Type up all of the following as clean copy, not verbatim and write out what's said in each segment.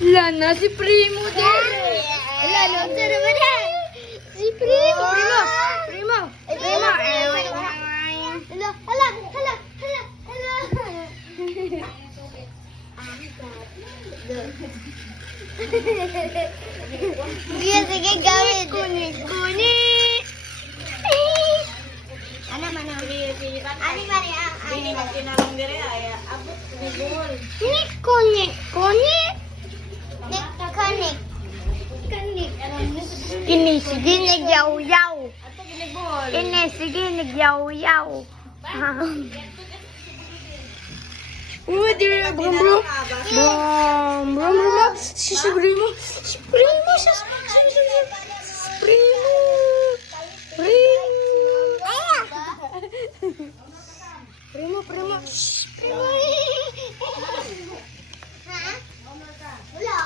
Lana, si Primo din. Lana, sarap na. Si Primo. Primo. Sige, gawin. Kunik. Ano man ang? Ani Kini, sige, nagyaw-yaw. Kini, sige, nagyaw-yaw. Di bro. Si Primo. Primo. Wala.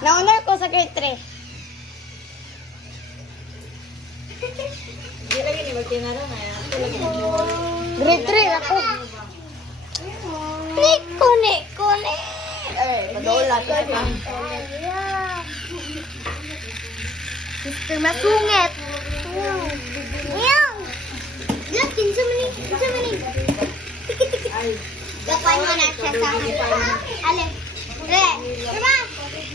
Nauna ko sa grade 3. Grade 3 ako. Niko. Madola ka na. Mr. Masungit. Yang. Lang, kinsa man ni. Gapan mo na siya sa